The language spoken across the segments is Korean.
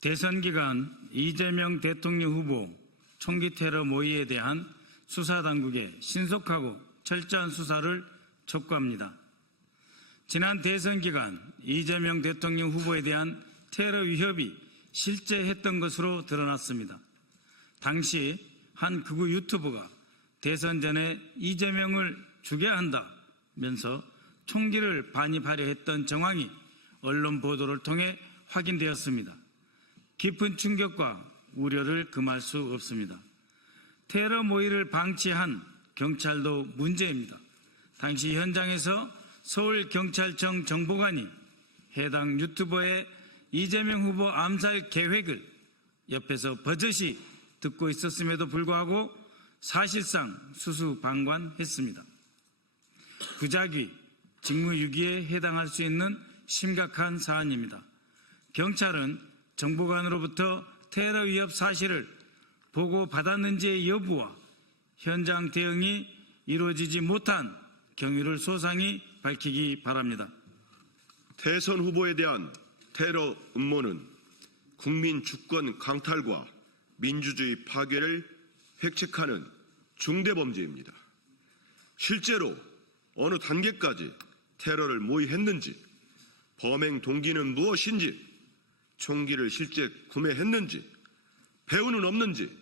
대선 기간 이재명 대통령 후보 총기 테러 모의에 대한 수사당국의 신속하고 철저한 수사를 촉구합니다. 지난 대선 기간 이재명 대통령 후보에 대한 테러 위협이 실제했던 것으로 드러났습니다. 당시 한 극우 유튜버가 대선 전에 이재명을 죽여야 한다면서 총기를 반입하려 했던 정황이 언론 보도를 통해 확인되었습니다. 깊은 충격과 우려를 금할 수 없습니다. 테러 모의를 방치한 경찰도 문제입니다. 당시 현장에서 서울경찰청 정보관이 해당 유튜버의 이재명 후보 암살 계획을 옆에서 버젓이 듣고 있었음에도 불구하고 사실상 수수방관했습니다. 부작위, 직무유기에 해당할 수 있는 심각한 사안입니다. 경찰은 정보관으로부터 테러 위협 사실을 보고받았는지의 여부와 현장 대응이 이루어지지 못한 경위를 소상히 밝히기 바랍니다. 대선 후보에 대한 테러 음모는 국민 주권 강탈과 민주주의 파괴를 획책하는 중대범죄입니다. 실제로 어느 단계까지 테러를 모의했는지, 범행 동기는 무엇인지, 총기를 실제 구매했는지, 배후는 없는지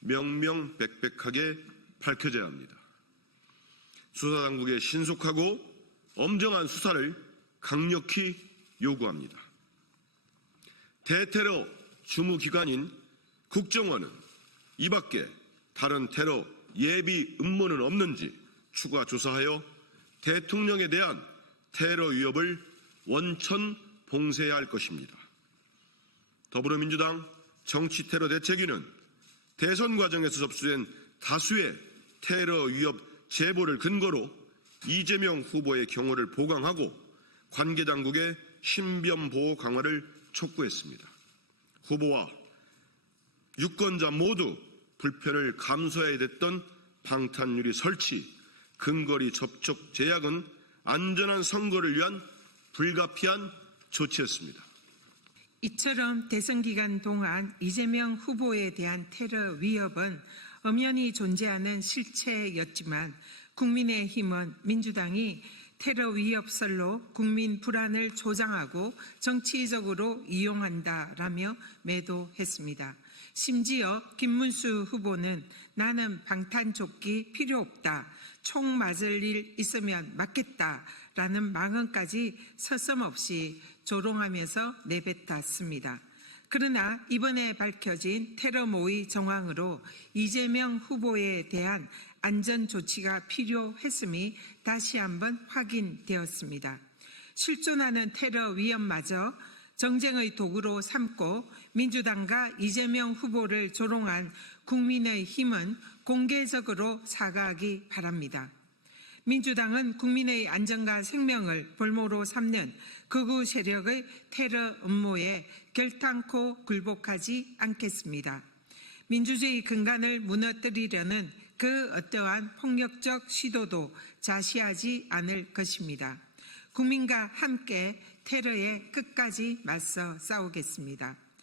명명백백하게 밝혀져야 합니다. 수사당국의 신속하고 엄정한 수사를 강력히 요구합니다. 대테러 주무기관인 국정원은 이 밖에 다른 테러 예비 음모는 없는지 추가 조사하여 대통령에 대한 테러 위협을 원천 봉쇄해야 할 것입니다. 더불어민주당 정치테러 대책위는 대선 과정에서 접수된 다수의 테러 위협 제보를 근거로 이재명 후보의 경호를 보강하고 관계당국의 신변보호 강화를 촉구했습니다. 후보와 유권자 모두 불편을 감수해야 됐던 방탄유리 설치, 근거리 접촉 제약은 안전한 선거를 위한 불가피한 조치였습니다. 이처럼 대선 기간 동안 이재명 후보에 대한 테러 위협은 엄연히 존재하는 실체였지만 국민의힘은 민주당이 테러 위협설로 국민 불안을 조장하고 정치적으로 이용한다라며 매도했습니다. 심지어 김문수 후보는 나는 방탄조끼 필요 없다, 총 맞을 일 있으면 맞겠다라는 망언까지 서슴없이 조롱하면서 내뱉었습니다. 그러나 이번에 밝혀진 테러 모의 정황으로 이재명 후보에 대한 안전 조치가 필요했음이 다시 한번 확인되었습니다. 실존하는 테러 위협마저 정쟁의 도구로 삼고 민주당과 이재명 후보를 조롱한 국민의힘은 공개적으로 사과하기 바랍니다. 민주당은 국민의 안전과 생명을 볼모로 삼는 극우 세력의 테러 음모에 결탄코 굴복하지 않겠습니다. 민주주의 근간을 무너뜨리려는 그 어떠한 폭력적 시도도 자시하지 않을 것입니다. 국민과 함께 테러에 끝까지 맞서 싸우겠습니다.